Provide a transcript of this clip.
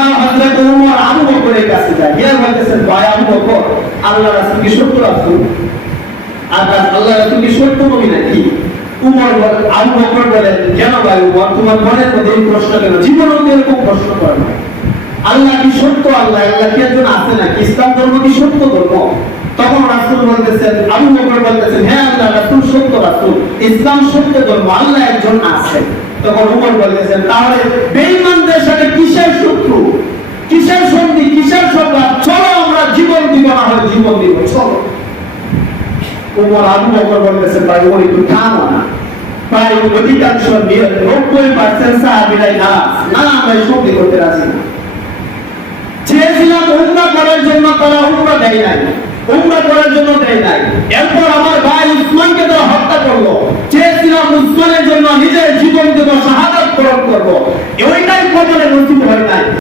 আবার হযরত ওমর আবু বকরের কাছে যায়, গিয়ে বলতেছেন, ভাই আবু বকর, আল্লাহর রাসূল কি সত্য রাসূল? আর আল্লাহর রাসূল কি সত্য নবী নাকি? আবু বকর বলেন, কেন ভাই ওমর, তোমার মনের মধ্যে এই প্রশ্ন কেন? জীবনেও তো এরকম প্রশ্ন করে না। আল্লাহ কি সত্য? আল্লাহ কি একজন আছে নাকি? ইসলাম ধর্ম কি সত্য ধর্ম? তখন রাসূল বলতেছেন, আবু বকর বলতেছেন, হ্যাঁ আল্লাহ রাসূল সত্য রাসূল, ইসলাম সত্য ধর্ম, আল্লাহ একজন আছে। তখন ওমর বলতেছেন, তাহলে বেঈমানদের সাথে কিসের শত্রু, কিসের সন্ধি, কিসের সংঘাত? চলো আমরা জীবন দিব, না হয় জীবন দিব, চলো। ওমর আবু বকর বলতেছেন, ভাই ওমর একটু থামো না, প্রায় অধিকাংশ 90% সাহাবীরাই না আমরা সন্ধি করতে রাজি না। চেয়েছিলাম উমরা করার জন্য, তারা উমরা দেয় নাই, উমরা করার জন্য দেয় নাই। এরপর আমার ভাই উসমানকে তারা হত্যা করলো, চেয়েছিলাম উসমানের জন্য নিজের জীবন দেব, শাহাদাত বরণ করবো, ওইটাই কবরে নসিব হয় নাই।